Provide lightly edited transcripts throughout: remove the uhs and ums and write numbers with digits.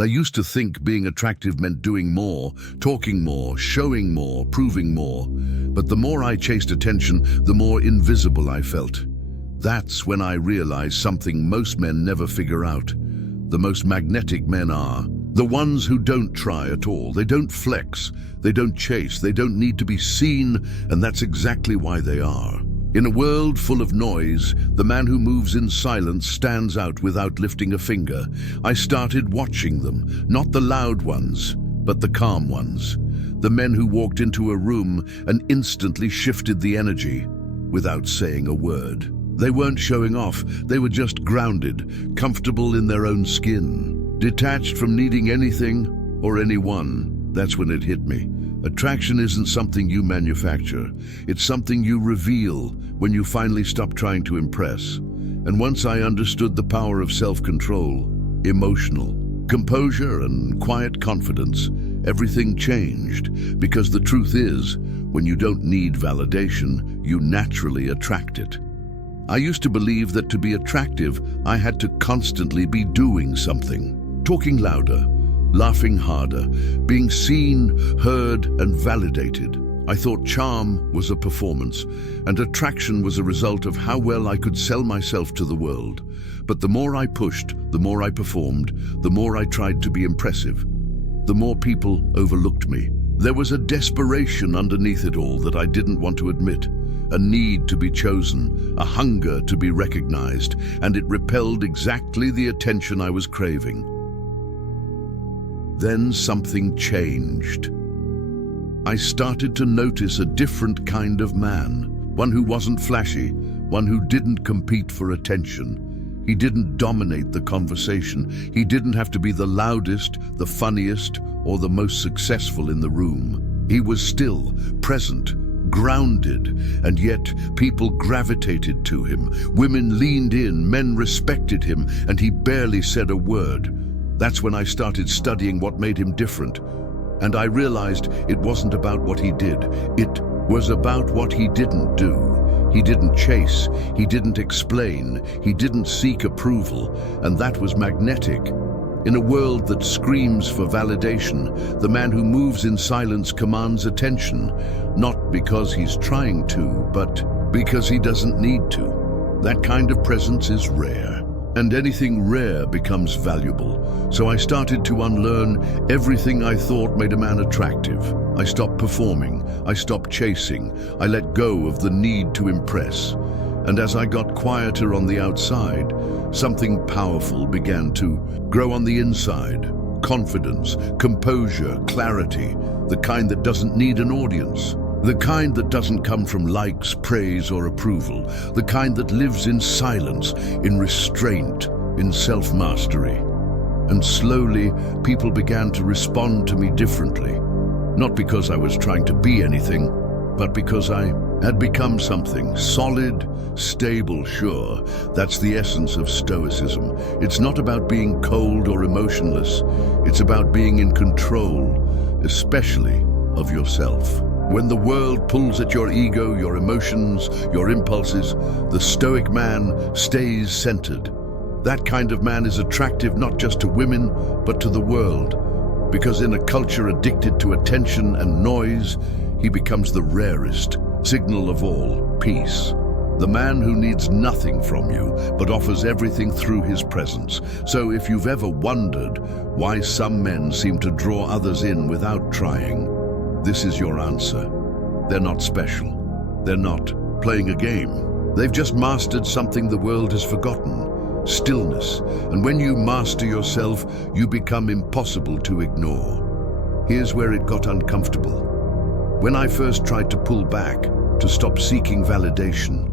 I used to think being attractive meant doing more, talking more, showing more, proving more. But the more I chased attention, the more invisible I felt. That's when I realized something most men never figure out. The most magnetic men are the ones who don't try at all. They don't flex, they don't chase, they don't need to be seen, and that's exactly why they are. In a world full of noise, the man who moves in silence stands out without lifting a finger. I started watching them, not the loud ones, but the calm ones. The men who walked into a room and instantly shifted the energy without saying a word. They weren't showing off, they were just grounded, comfortable in their own skin, detached from needing anything or anyone. That's when it hit me. Attraction isn't something you manufacture. It's something you reveal when you finally stop trying to impress. And once I understood the power of self-control, emotional composure and quiet confidence, everything changed. Because the truth is, when you don't need validation, you naturally attract it. I used to believe that to be attractive, I had to constantly be doing something, talking louder, laughing harder, being seen, heard, and validated. I thought charm was a performance, and attraction was a result of how well I could sell myself to the world. But the more I pushed, the more I performed, the more I tried to be impressive, the more people overlooked me. There was a desperation underneath it all that I didn't want to admit, a need to be chosen, a hunger to be recognized, and it repelled exactly the attention I was craving. Then something changed. I started to notice a different kind of man, one who wasn't flashy, one who didn't compete for attention. He didn't dominate the conversation. He didn't have to be the loudest, the funniest, or the most successful in the room. He was still, present, grounded, and yet people gravitated to him. Women leaned in, men respected him, and he barely said a word. That's when I started studying what made him different. And I realized it wasn't about what he did. It was about what he didn't do. He didn't chase, he didn't explain, he didn't seek approval, and that was magnetic. In a world that screams for validation, the man who moves in silence commands attention, not because he's trying to, but because he doesn't need to. That kind of presence is rare. And anything rare becomes valuable. So I started to unlearn everything I thought made a man attractive. I stopped performing, I stopped chasing, I let go of the need to impress. And as I got quieter on the outside, something powerful began to grow on the inside. Confidence, composure, clarity, the kind that doesn't need an audience. The kind that doesn't come from likes, praise, or approval. The kind that lives in silence, in restraint, in self-mastery. And slowly, people began to respond to me differently. Not because I was trying to be anything, but because I had become something solid, stable, sure. That's the essence of Stoicism. It's not about being cold or emotionless. It's about being in control, especially of yourself. When the world pulls at your ego, your emotions, your impulses, the Stoic man stays centered. That kind of man is attractive not just to women, but to the world. Because in a culture addicted to attention and noise, he becomes the rarest signal of all, peace. The man who needs nothing from you, but offers everything through his presence. So if you've ever wondered why some men seem to draw others in without trying, this is your answer. They're not special. They're not playing a game. They've just mastered something the world has forgotten: stillness. And when you master yourself, you become impossible to ignore. Here's where it got uncomfortable. When I first tried to pull back, to stop seeking validation,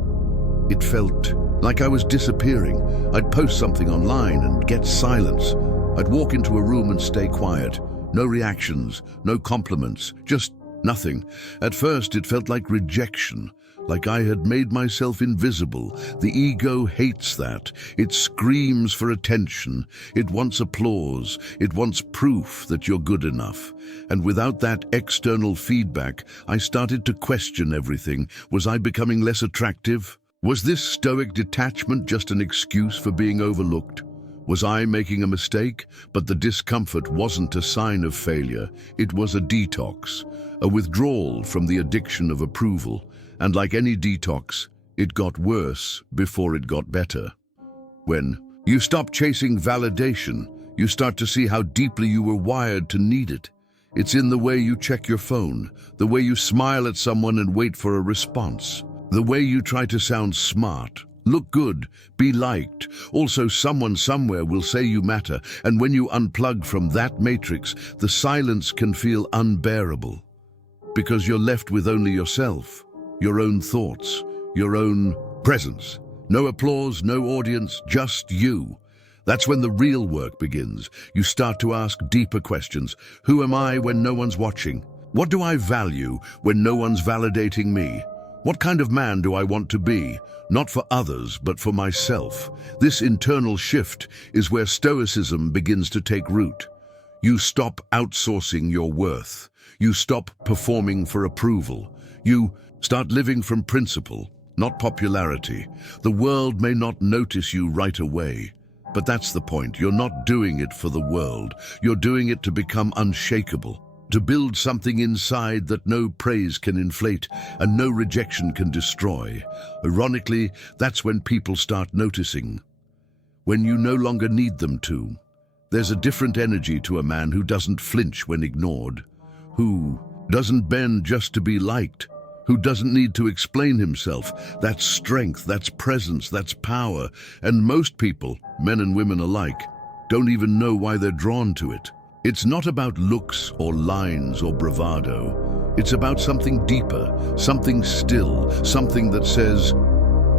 it felt like I was disappearing. I'd post something online and get silence. I'd walk into a room and stay quiet. No reactions, no compliments, just nothing. At first, it felt like rejection, like I had made myself invisible. The ego hates that. It screams for attention. It wants applause. It wants proof that you're good enough. And without that external feedback, I started to question everything. Was I becoming less attractive? Was this stoic detachment just an excuse for being overlooked? Was I making a mistake? But the discomfort wasn't a sign of failure. It was a detox, a withdrawal from the addiction of approval. And like any detox, it got worse before it got better. When you stop chasing validation, you start to see how deeply you were wired to need it. It's in the way you check your phone, the way you smile at someone and wait for a response, the way you try to sound smart, look good, be liked. Also, someone somewhere will say you matter, and when you unplug from that matrix, the silence can feel unbearable. Because you're left with only yourself, your own thoughts, your own presence. No applause, no audience, just you. That's when the real work begins. You start to ask deeper questions. Who am I when no one's watching? What do I value when no one's validating me? What kind of man do I want to be? Not for others, but for myself. This internal shift is where Stoicism begins to take root. You stop outsourcing your worth. You stop performing for approval. You start living from principle, not popularity. The world may not notice you right away, but that's the point. You're not doing it for the world. You're doing it to become unshakable, to build something inside that no praise can inflate and no rejection can destroy. Ironically, that's when people start noticing. When you no longer need them to. There's a different energy to a man who doesn't flinch when ignored, who doesn't bend just to be liked, who doesn't need to explain himself. That's strength, that's presence, that's power. And most people, men and women alike, don't even know why they're drawn to it. It's not about looks or lines or bravado. It's about something deeper, something still, something that says,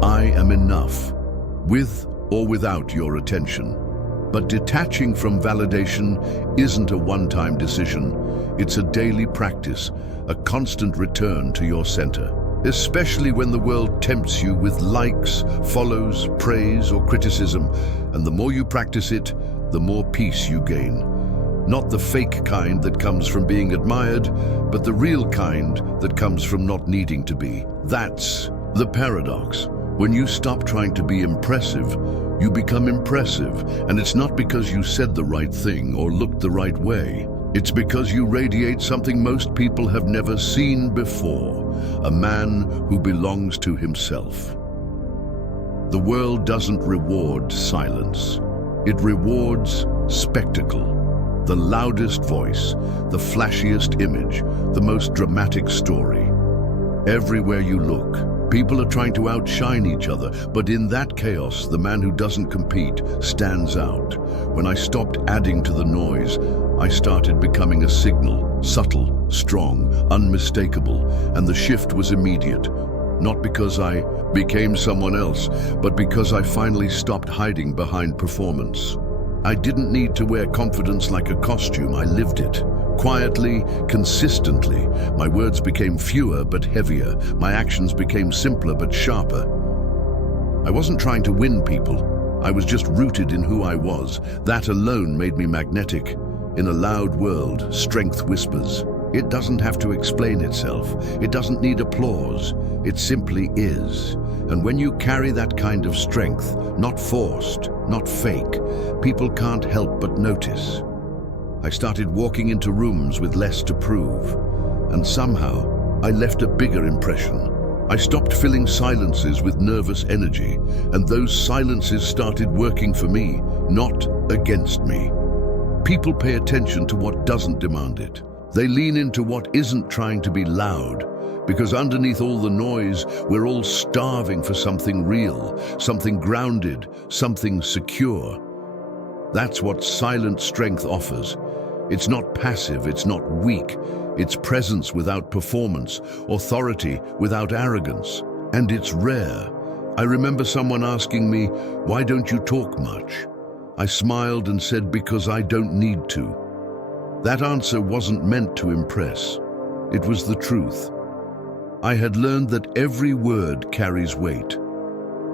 I am enough, with or without your attention. But detaching from validation isn't a one-time decision. It's a daily practice, a constant return to your center. Especially when the world tempts you with likes, follows, praise, or criticism. And the more you practice it, the more peace you gain. Not the fake kind that comes from being admired, but the real kind that comes from not needing to be. That's the paradox. When you stop trying to be impressive, you become impressive. And it's not because you said the right thing or looked the right way. It's because you radiate something most people have never seen before. A man who belongs to himself. The world doesn't reward silence. It rewards spectacle. The loudest voice, the flashiest image, the most dramatic story. Everywhere you look, people are trying to outshine each other, but in that chaos, the man who doesn't compete stands out. When I stopped adding to the noise, I started becoming a signal, subtle, strong, unmistakable, and the shift was immediate. Not because I became someone else, but because I finally stopped hiding behind performance. I didn't need to wear confidence like a costume, I lived it. Quietly, consistently, my words became fewer but heavier. My actions became simpler but sharper. I wasn't trying to win people. I was just rooted in who I was. That alone made me magnetic. In a loud world, strength whispers. It doesn't have to explain itself. It doesn't need applause. It simply is. And when you carry that kind of strength, not forced, not fake, people can't help but notice. I started walking into rooms with less to prove, and somehow I left a bigger impression. I stopped filling silences with nervous energy, and those silences started working for me, not against me. People pay attention to what doesn't demand it. They lean into what isn't trying to be loud, because underneath all the noise, we're all starving for something real, something grounded, something secure. That's what silent strength offers. It's not passive, it's not weak. It's presence without performance, authority without arrogance. And it's rare. I remember someone asking me, "Why don't you talk much?" I smiled and said, "Because I don't need to." That answer wasn't meant to impress. It was the truth. I had learned that every word carries weight,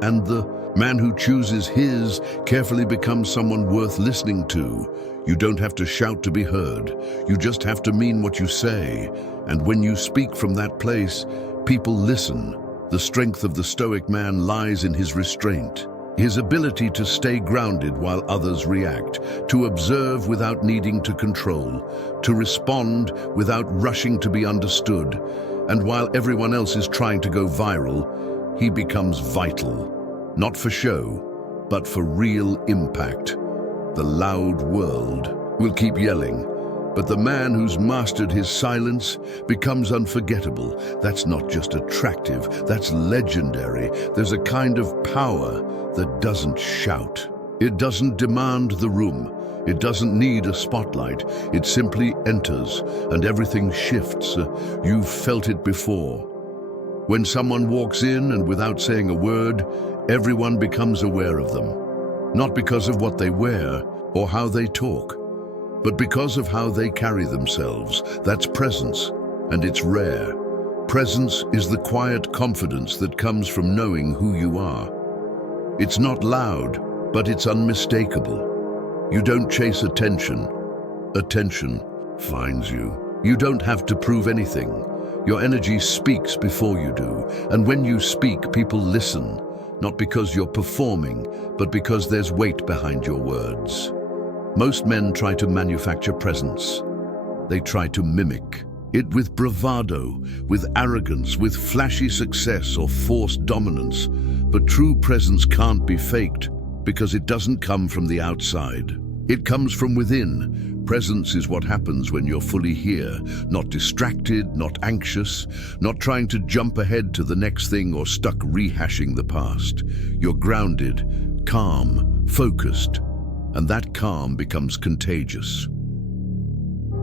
and the man who chooses his carefully becomes someone worth listening to. You don't have to shout to be heard. You just have to mean what you say. And when you speak from that place, people listen. The strength of the Stoic man lies in his restraint. His ability to stay grounded while others react, to observe without needing to control, to respond without rushing to be understood, and while everyone else is trying to go viral, he becomes vital, not for show, but for real impact. The loud world will keep yelling, but the man who's mastered his silence becomes unforgettable. That's not just attractive, that's legendary. There's a kind of power that doesn't shout. It doesn't demand the room. It doesn't need a spotlight. It simply enters and everything shifts. You've felt it before. When someone walks in and without saying a word, everyone becomes aware of them. Not because of what they wear or how they talk, but because of how they carry themselves. That's presence, and it's rare. Presence is the quiet confidence that comes from knowing who you are. It's not loud, but it's unmistakable. You don't chase attention. Attention finds you. You don't have to prove anything. Your energy speaks before you do, and when you speak, people listen, not because you're performing, but because there's weight behind your words. Most men try to manufacture presence. They try to mimic it with bravado, with arrogance, with flashy success or forced dominance. But true presence can't be faked because it doesn't come from the outside. It comes from within. Presence is what happens when you're fully here, not distracted, not anxious, not trying to jump ahead to the next thing or stuck rehashing the past. You're grounded, calm, focused, and that calm becomes contagious.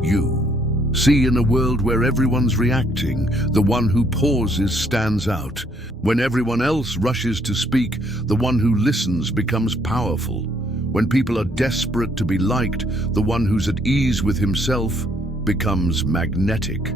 You see, in a world where everyone's reacting, the one who pauses stands out. When everyone else rushes to speak, the one who listens becomes powerful. When people are desperate to be liked, the one who's at ease with himself becomes magnetic.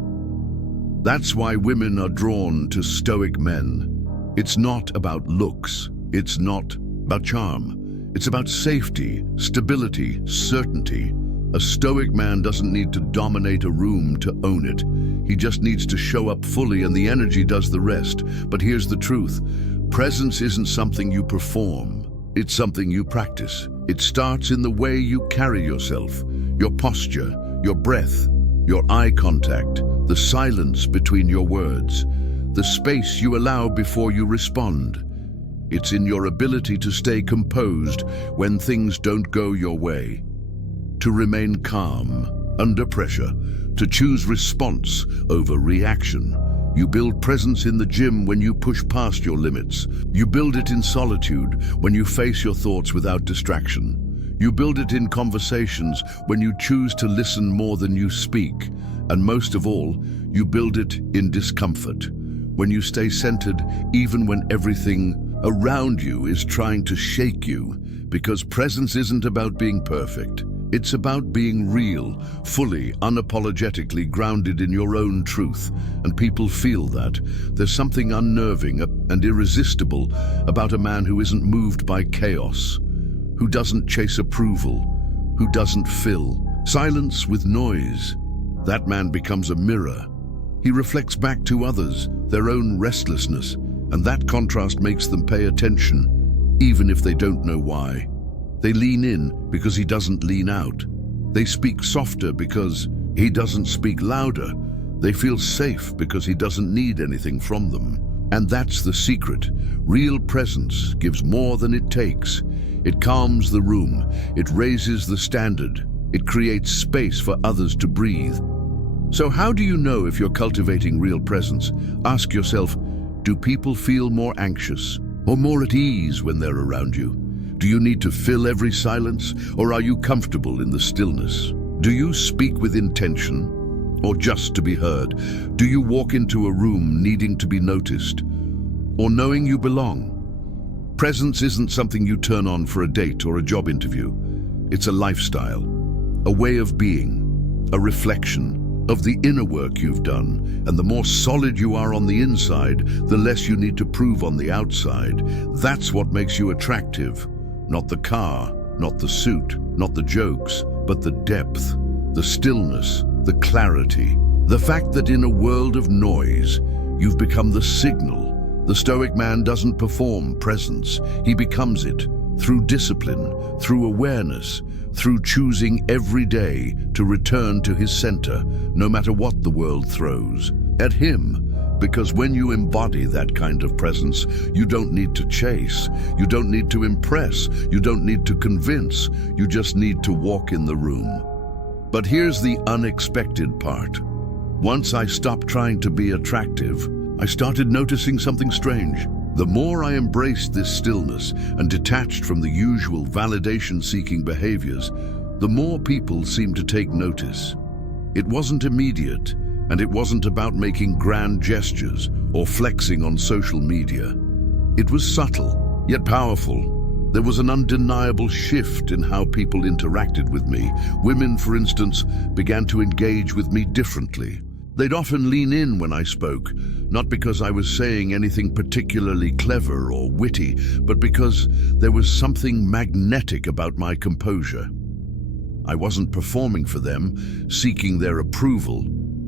That's why women are drawn to stoic men. It's not about looks. It's not about charm. It's about safety, stability, certainty. A stoic man doesn't need to dominate a room to own it. He just needs to show up fully and the energy does the rest. But here's the truth. Presence isn't something you perform. It's something you practice. It starts in the way you carry yourself, your posture, your breath, your eye contact, the silence between your words, the space you allow before you respond. It's in your ability to stay composed when things don't go your way, to remain calm under pressure, to choose response over reaction. You build presence in the gym when you push past your limits. You build it in solitude when you face your thoughts without distraction. You build it in conversations when you choose to listen more than you speak. And most of all, you build it in discomfort, when you stay centered even when everything around you is trying to shake you. Because presence isn't about being perfect. It's about being real, fully, unapologetically grounded in your own truth. And people feel that. There's something unnerving and irresistible about a man who isn't moved by chaos, who doesn't chase approval, who doesn't fill silence with noise. That man becomes a mirror. He reflects back to others their own restlessness, and that contrast makes them pay attention, even if they don't know why. They lean in because he doesn't lean out. They speak softer because he doesn't speak louder. They feel safe because he doesn't need anything from them. And that's the secret. Real presence gives more than it takes. It calms the room. It raises the standard. It creates space for others to breathe. So how do you know if you're cultivating real presence? Ask yourself, do people feel more anxious or more at ease when they're around you? Do you need to fill every silence, or are you comfortable in the stillness? Do you speak with intention, or just to be heard? Do you walk into a room needing to be noticed, or knowing you belong? Presence isn't something you turn on for a date or a job interview. It's a lifestyle, a way of being, a reflection of the inner work you've done. And the more solid you are on the inside, the less you need to prove on the outside. That's what makes you attractive. Not the car, not the suit, not the jokes, but the depth, the stillness, the clarity. The fact that in a world of noise, you've become the signal The Stoic man doesn't perform presence, he becomes it, through discipline, through awareness, through choosing every day to return to his center, no matter what the world throws at him. Because when you embody that kind of presence, you don't need to chase, you don't need to impress, you don't need to convince, you just need to walk in the room. But here's the unexpected part. Once I stopped trying to be attractive, I started noticing something strange. The more I embraced this stillness and detached from the usual validation-seeking behaviors, the more people seemed to take notice. It wasn't immediate, and it wasn't about making grand gestures or flexing on social media. It was subtle, yet powerful. There was an undeniable shift in how people interacted with me. Women, for instance, began to engage with me differently. They'd often lean in when I spoke, not because I was saying anything particularly clever or witty, but because there was something magnetic about my composure. I wasn't performing for them, seeking their approval,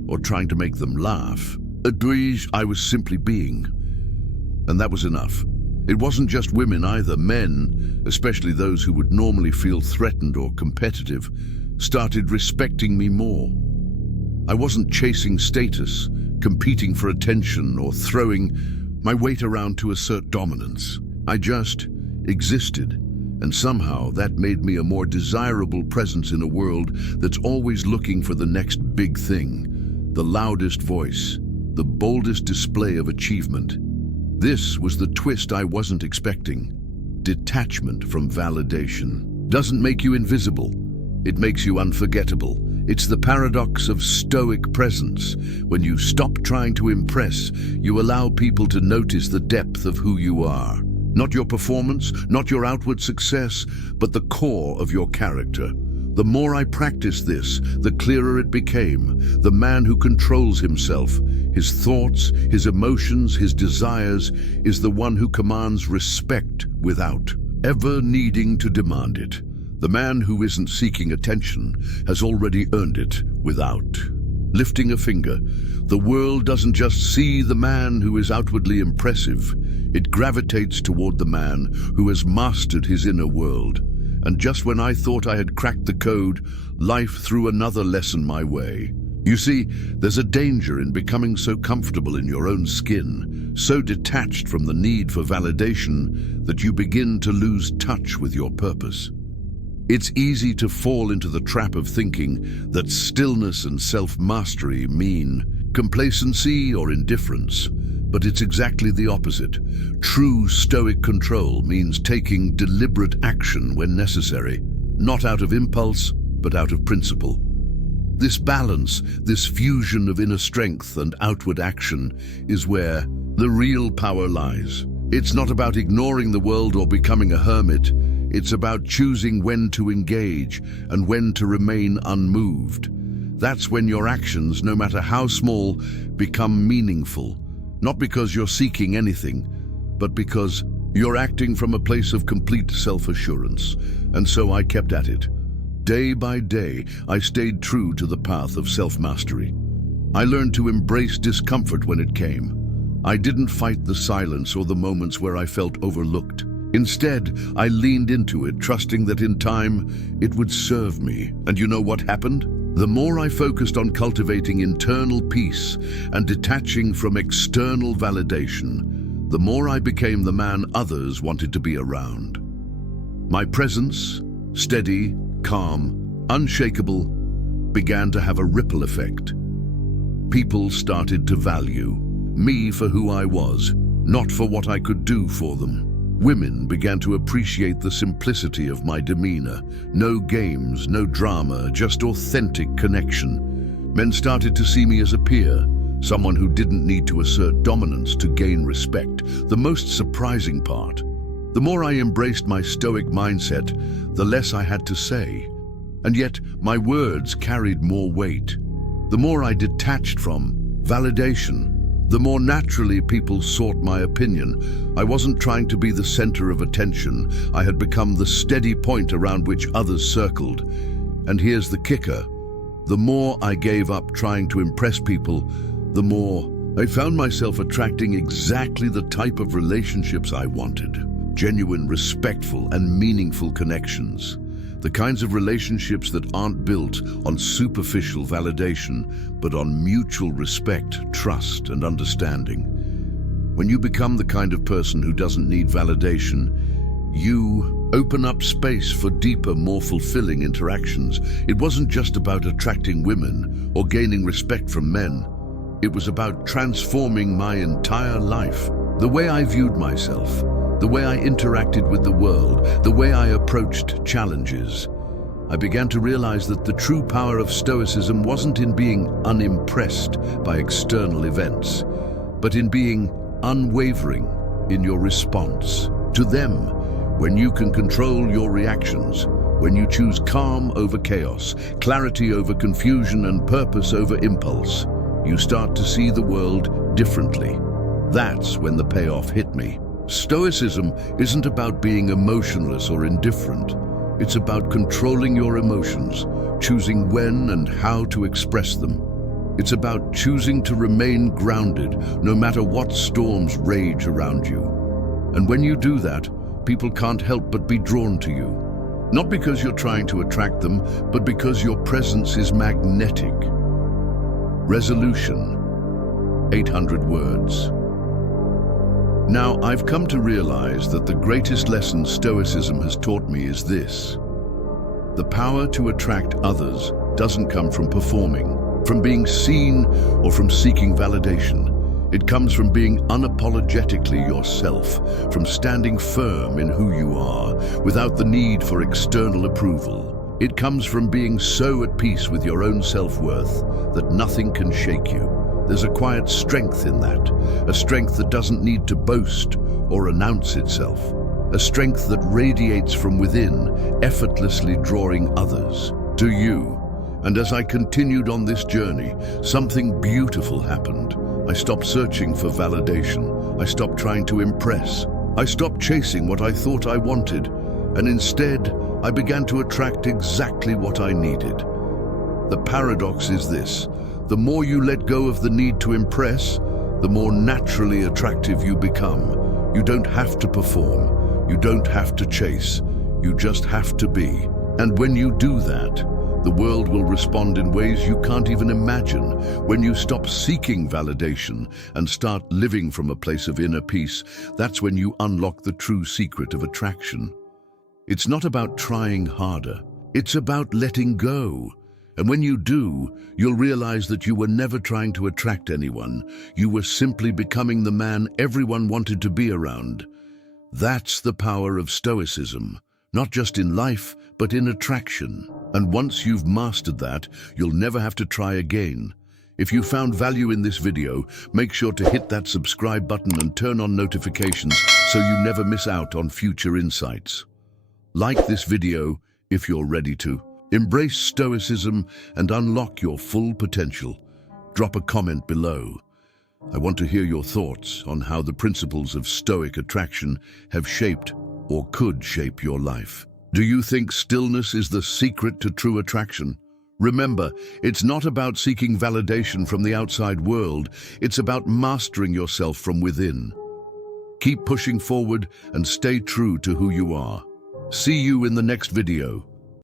or trying to make them laugh. At Duige, I was simply being. And that was enough. It wasn't just women either. Men, especially those who would normally feel threatened or competitive, started respecting me more. I wasn't chasing status, competing for attention, or throwing my weight around to assert dominance. I just existed, and somehow that made me a more desirable presence in a world that's always looking for the next big thing, the loudest voice, the boldest display of achievement. This was the twist I wasn't expecting. Detachment from validation doesn't make you invisible. It makes you unforgettable. It's the paradox of Stoic presence. When you stop trying to impress, you allow people to notice the depth of who you are. Not your performance, not your outward success, but the core of your character. The more I practiced this, the clearer it became. The man who controls himself, his thoughts, his emotions, his desires, is the one who commands respect without ever needing to demand it. The man who isn't seeking attention has already earned it without lifting a finger. The world doesn't just see the man who is outwardly impressive. It gravitates toward the man who has mastered his inner world. And just when I thought I had cracked the code, life threw another lesson my way. You see, there's a danger in becoming so comfortable in your own skin, so detached from the need for validation, that you begin to lose touch with your purpose. It's easy to fall into the trap of thinking that stillness and self-mastery mean complacency or indifference, but it's exactly the opposite. True Stoic control means taking deliberate action when necessary, not out of impulse, but out of principle. This balance, this fusion of inner strength and outward action, is where the real power lies. It's not about ignoring the world or becoming a hermit. It's about choosing when to engage and when to remain unmoved. That's when your actions, no matter how small, become meaningful. Not because you're seeking anything, but because you're acting from a place of complete self-assurance. And so I kept at it. Day by day, I stayed true to the path of self-mastery. I learned to embrace discomfort when it came. I didn't fight the silence or the moments where I felt overlooked. Instead, I leaned into it, trusting that in time, it would serve me. And you know what happened? The more I focused on cultivating internal peace and detaching from external validation, the more I became the man others wanted to be around. My presence, steady, calm, unshakable, began to have a ripple effect. People started to value me for who I was, not for what I could do for them. Women began to appreciate the simplicity of my demeanor. No games, no drama, just authentic connection. Men started to see me as a peer, someone who didn't need to assert dominance to gain respect. The most surprising part: the more I embraced my Stoic mindset, the less I had to say. And yet, my words carried more weight. The more I detached from validation, the more naturally people sought my opinion. I wasn't trying to be the center of attention. I had become the steady point around which others circled. And here's the kicker: the more I gave up trying to impress people, the more I found myself attracting exactly the type of relationships I wanted. Genuine, respectful, and meaningful connections. The kinds of relationships that aren't built on superficial validation, but on mutual respect, trust, and understanding. When you become the kind of person who doesn't need validation, you open up space for deeper, more fulfilling interactions. It wasn't just about attracting women or gaining respect from men. It was about transforming my entire life. The way I viewed myself, the way I interacted with the world, the way I approached challenges. I began to realize that the true power of Stoicism wasn't in being unimpressed by external events, but in being unwavering in your response to them. When you can control your reactions, when you choose calm over chaos, clarity over confusion, and purpose over impulse, you start to see the world differently. That's when the payoff hit me. Stoicism isn't about being emotionless or indifferent. It's about controlling your emotions, choosing when and how to express them. It's about choosing to remain grounded no matter what storms rage around you. And when you do that, people can't help but be drawn to you. Not because you're trying to attract them, but because your presence is magnetic. Resolution, 800 words. Now, I've come to realize that the greatest lesson Stoicism has taught me is this. The power to attract others doesn't come from performing, from being seen, or from seeking validation. It comes from being unapologetically yourself, from standing firm in who you are, without the need for external approval. It comes from being so at peace with your own self-worth that nothing can shake you. There's a quiet strength in that, a strength that doesn't need to boast or announce itself, a strength that radiates from within, effortlessly drawing others to you. And as I continued on this journey, something beautiful happened. I stopped searching for validation. I stopped trying to impress. I stopped chasing what I thought I wanted, and instead, I began to attract exactly what I needed. The paradox is this. The more you let go of the need to impress, the more naturally attractive you become. You don't have to perform. You don't have to chase. You just have to be. And when you do that, the world will respond in ways you can't even imagine. When you stop seeking validation and start living from a place of inner peace, that's when you unlock the true secret of attraction. It's not about trying harder. It's about letting go. And when you do, you'll realize that you were never trying to attract anyone. You were simply becoming the man everyone wanted to be around. That's the power of Stoicism, not just in life, but in attraction. And once you've mastered that, you'll never have to try again. If you found value in this video, make sure to hit that subscribe button and turn on notifications so you never miss out on future insights. Like this video if you're ready to. Embrace Stoicism and unlock your full potential. Drop a comment below. I want to hear your thoughts on how the principles of Stoic attraction have shaped or could shape your life. Do you think stillness is the secret to true attraction? Remember, it's not about seeking validation from the outside world. It's about mastering yourself from within. Keep pushing forward and stay true to who you are. See you in the next video.